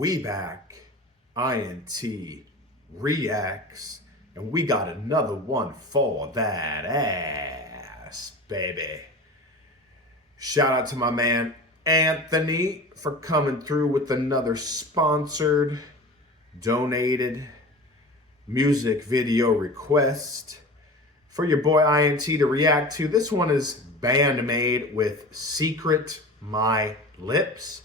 We back, INT reacts, and we got another one for that ass, baby. Shout out to my man Anthony for coming through with another sponsored, donated music video request for your boy INT to react to. This one is BAND-MAID with Secret My Lips,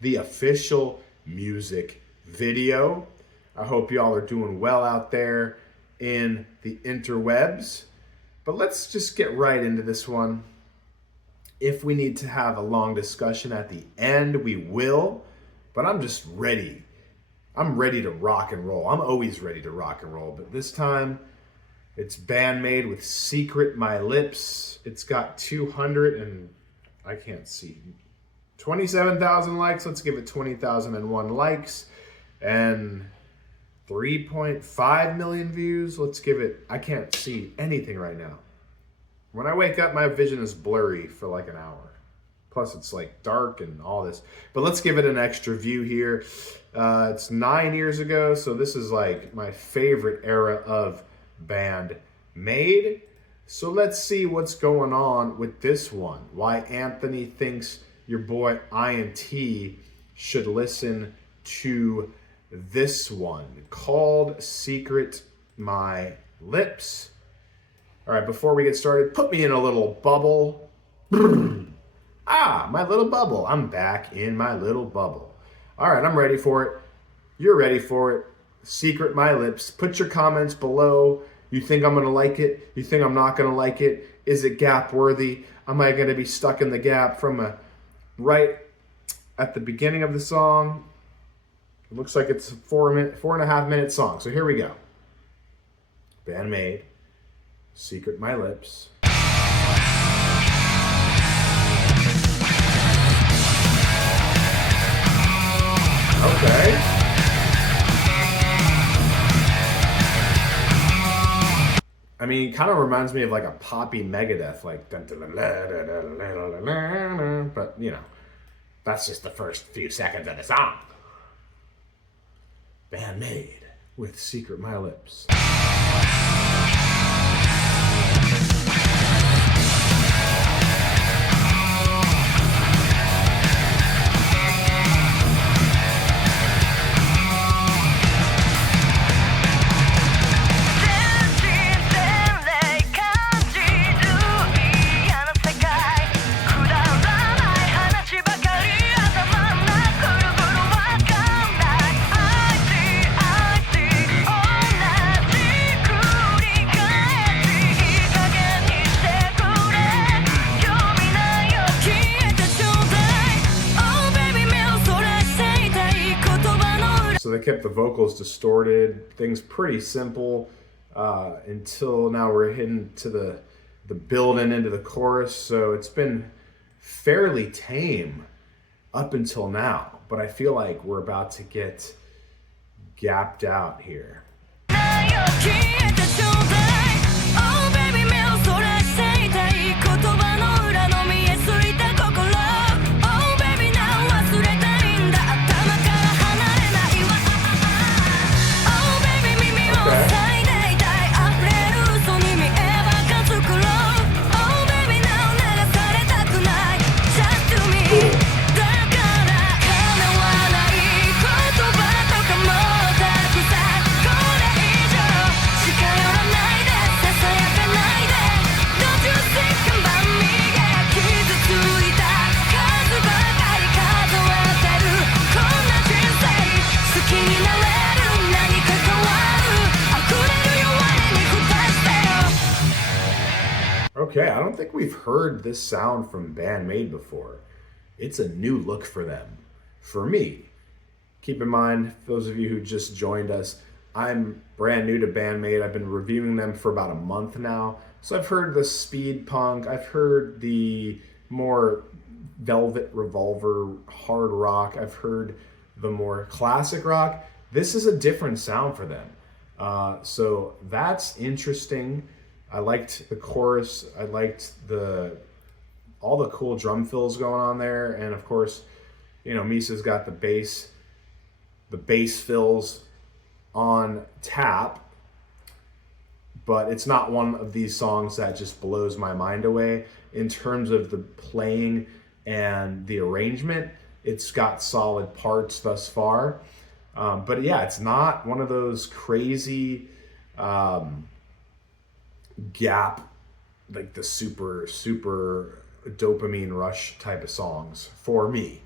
the official music video. I hope y'all are doing well out there in the interwebs. But let's just get right into this one. If we need to have a long discussion at the end, we will. But I'm just ready. I'm ready to rock and roll. I'm always ready to rock and roll. But this time, it's BAND-MAID with Secret My Lips. It's got 27,000 likes. Let's give it 20,001 likes. And 3.5 million views. Let's give it, I can't see anything right now. When I wake up, my vision is blurry for like an hour. Plus it's like dark and all this. But let's give it an extra view here. It's 9 years ago, so this is like my favorite era of BAND-MAID. So let's see what's going on with this one. Why Anthony thinks your boy INT should listen to this one called Secret My Lips. All right, before we get started, put me in a little bubble. My little bubble. I'm back in my little bubble. All right, I'm ready for it. You're ready for it. Secret My Lips. Put your comments below. You think I'm gonna like it? You think I'm not gonna like it? Is it gap worthy? Am I gonna be stuck in the gap from right at the beginning of the song? It looks like it's a 4.5 minute song. So here we go. BAND-MAID, Secret My Lips. Okay. I mean, it kind of reminds me of like a poppy Megadeth, like, but you know, that's just the first few seconds of the song. BAND-MAID with Secret My Lips. So they kept the vocals distorted, things pretty simple until now we're hitting to the building into the chorus. So it's been fairly tame up until now, but I feel like we're about to get gapped out here. Okay, I don't think we've heard this sound from BAND-MAID before. It's a new look for them, for me. Keep in mind, those of you who just joined us, I'm brand new to BAND-MAID. I've been reviewing them for about a month now. So I've heard the speed punk, I've heard the more Velvet Revolver hard rock, I've heard the more classic rock. This is a different sound for them. So that's interesting. I liked the chorus. I liked all the cool drum fills going on there. And of course, you know, Misa's got the bass the bass fills on tap, but it's not one of these songs that just blows my mind away. In terms of the playing and the arrangement, it's got solid parts thus far. But yeah, it's not one of those crazy gap, like the super dopamine rush type of songs for me.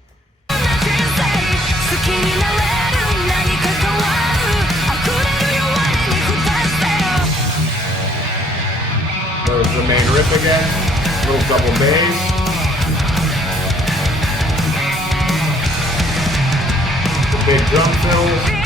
There's the main riff again, little double bass. The big drum fills.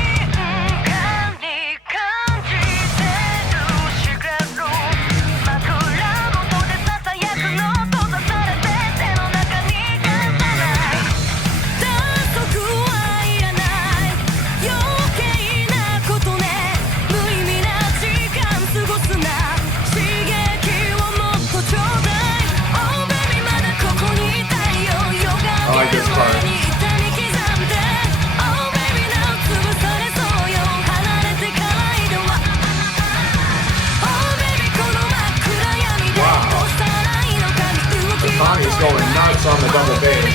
I like this part. Wow. Akane is going nuts on the double bass.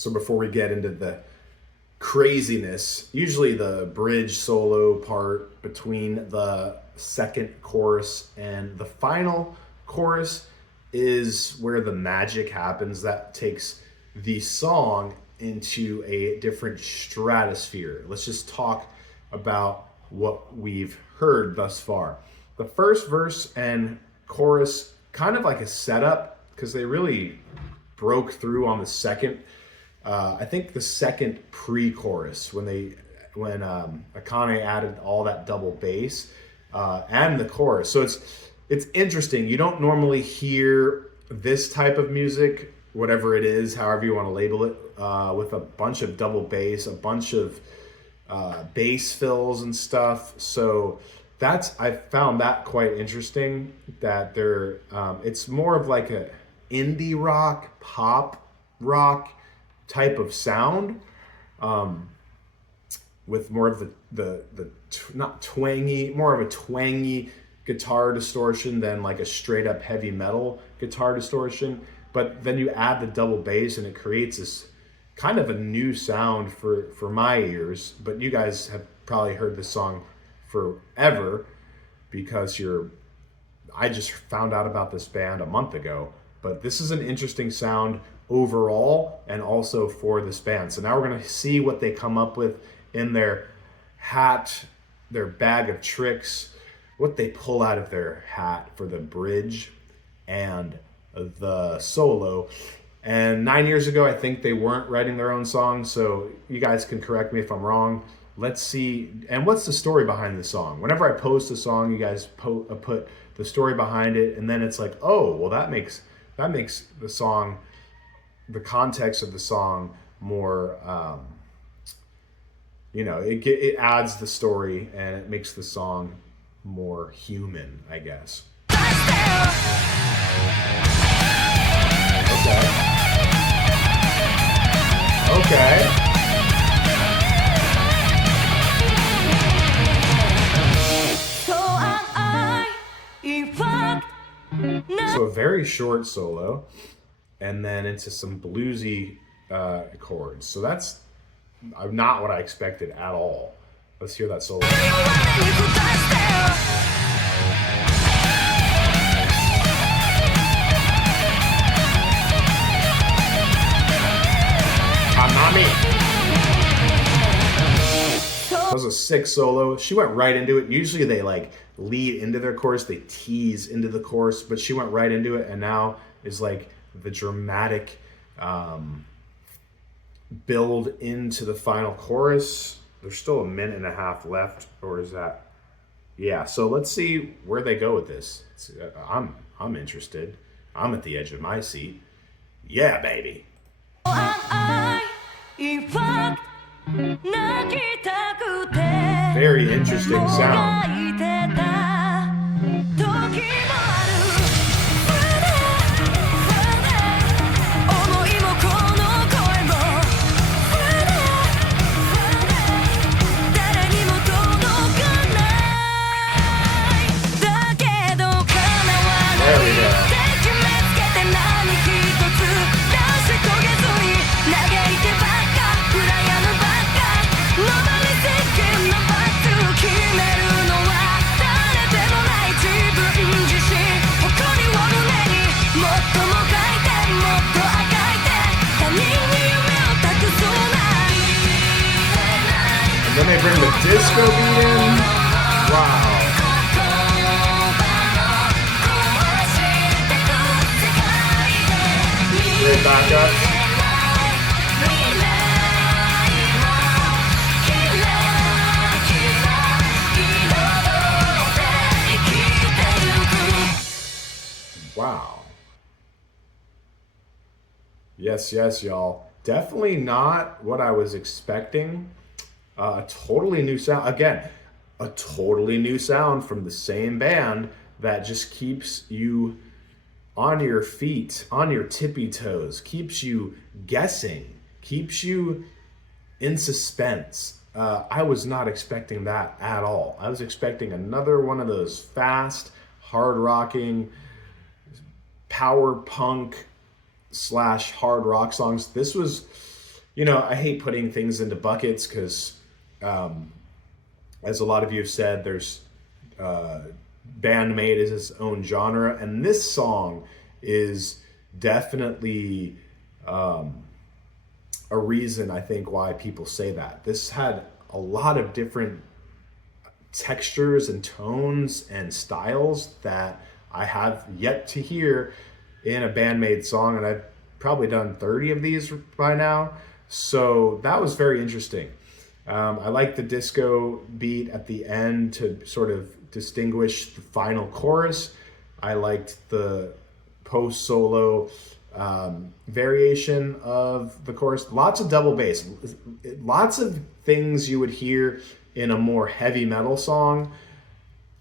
So before we get into the craziness, usually the bridge solo part between the second chorus and the final chorus is where the magic happens. That takes the song into a different stratosphere. Let's just talk about what we've heard thus far. The first verse and chorus, kind of like a setup, because they really broke through on the second. I think the second pre-chorus when Akane added all that double bass and the chorus. So it's interesting. You don't normally hear this type of music, whatever it is, however you want to label it, with a bunch of double bass, a bunch of bass fills and stuff. So I found that quite interesting. That it's more of like a indie rock, pop rock type of sound, with more of not twangy, more of a twangy guitar distortion than like a straight up heavy metal guitar distortion. But then you add the double bass and it creates this kind of a new sound for my ears. But you guys have probably heard this song forever because I just found out about this band a month ago. But this is an interesting sound overall and also for this band. So now we're going to see what they come up with in their hat, their bag of tricks, what they pull out of their hat for the bridge and the solo. And 9 years ago, I think they weren't writing their own songs, so you guys can correct me if I'm wrong. Let's see. And what's the story behind the song? Whenever I post a song, you guys put the story behind it, and then it's like, oh, well, that makes the song, the context of the song more, it adds the story and it makes the song more human, I guess. Okay. So a very short solo, and then into some bluesy chords. So that's not what I expected at all. Let's hear that solo. That was a sick solo. She went right into it. Usually they like lead into their chorus, they tease into the chorus, but she went right into it, and now is like the dramatic build into the final chorus. There's still a minute and a half left, or is that? Yeah. So let's see where they go with this. I'm interested. I'm at the edge of my seat. Yeah, baby. Very interesting sound. Then they bring the disco beat in. Wow. Great backup. Wow. Yes, y'all. Definitely not what I was expecting. A totally new sound. Again, a totally new sound from the same band that just keeps you on your feet, on your tippy toes, keeps you guessing, keeps you in suspense. I was not expecting that at all. I was expecting another one of those fast, hard rocking, power punk / hard rock songs. This was, I hate putting things into buckets because as a lot of you have said, there's BAND-MAID is its own genre, and this song is definitely a reason I think why people say that. This had a lot of different textures and tones and styles that I have yet to hear in a BAND-MAID song, and I've probably done 30 of these by now. So that was very interesting. I like the disco beat at the end to sort of distinguish the final chorus. I liked the post-solo variation of the chorus. Lots of double bass. Lots of things you would hear in a more heavy metal song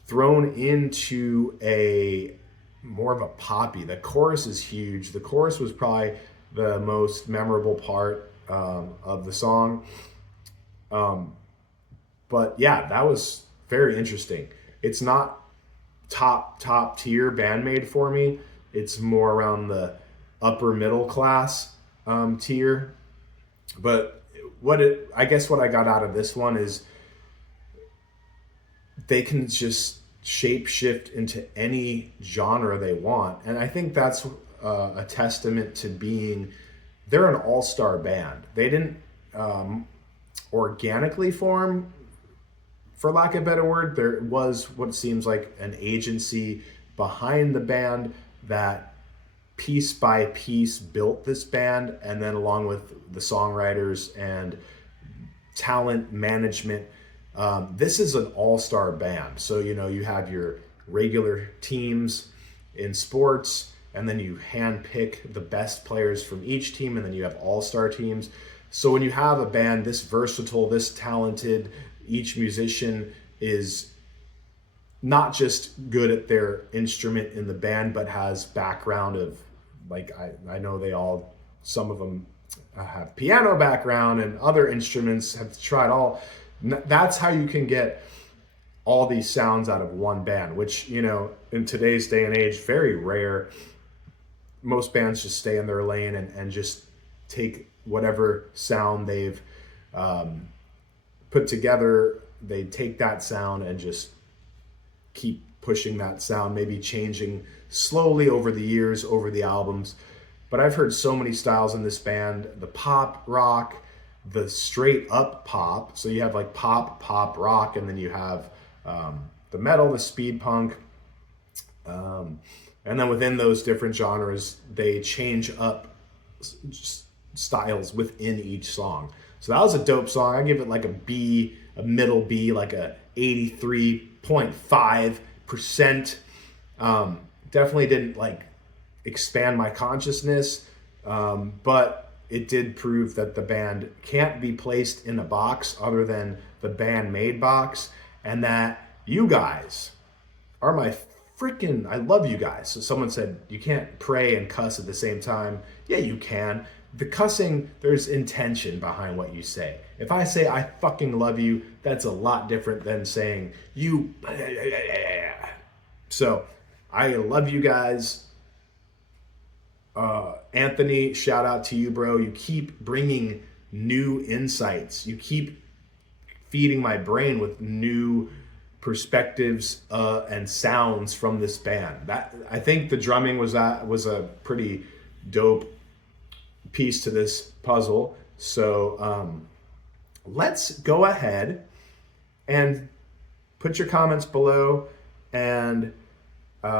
thrown into a more of a poppy. The chorus is huge. The chorus was probably the most memorable part of the song. But yeah, that was very interesting. It's not top tier BAND-MAID for me. It's more around the upper middle class tier. But I guess what I got out of this one is they can just shape shift into any genre they want. And I think that's a testament to they're an all-star band. They didn't organically form, for lack of a better word. There was what seems like an agency behind the band that piece by piece built this band, and then along with the songwriters and talent management, this is an all-star band. So you have your regular teams in sports, and then you handpick the best players from each team, and then you have all-star teams. So when you have a band this versatile, this talented, each musician is not just good at their instrument in the band, but has background of, like, I know some of them have piano background and other instruments, have tried all. That's how you can get all these sounds out of one band, which, in today's day and age, very rare. Most bands just stay in their lane and just take whatever sound they've put together. They take that sound and just keep pushing that sound, maybe changing slowly over the years, over the albums. But I've heard so many styles in this band: the pop rock, the straight up pop. So you have like pop rock, and then you have the metal, the speed punk. And then within those different genres, they change up styles within each song. So that was a dope song. I give it like a B, a middle B, like a 83.5%. Definitely didn't like expand my consciousness, but it did prove that the band can't be placed in a box other than the BAND-MAID box, and that you guys are my freaking, I love you guys. So someone said, you can't pray and cuss at the same time. Yeah, you can. The cussing, there's intention behind what you say. If I say I fucking love you, that's a lot different than saying you. So I love you guys. Anthony, shout out to you, bro. You keep bringing new insights. You keep feeding my brain with new perspectives and sounds from this band. That, I think the drumming was a pretty dope piece to this puzzle. So let's go ahead and put your comments below and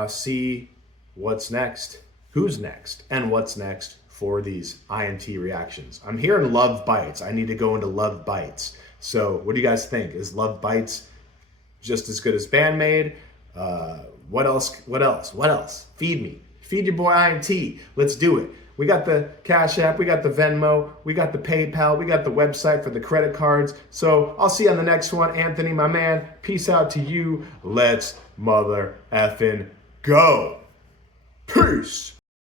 see what's next, who's next, and what's next for these INT reactions. I'm hearing Love Bites. I need to go into Love Bites. So what do you guys think? Is Love Bites just as good as BAND-MAID? What else? What else? What else? Feed me. Feed your boy INT. Let's do it. We got the Cash App, we got the Venmo, we got the PayPal, we got the website for the credit cards. So I'll see you on the next one. Anthony, my man, peace out to you. Let's mother effing go. Peace.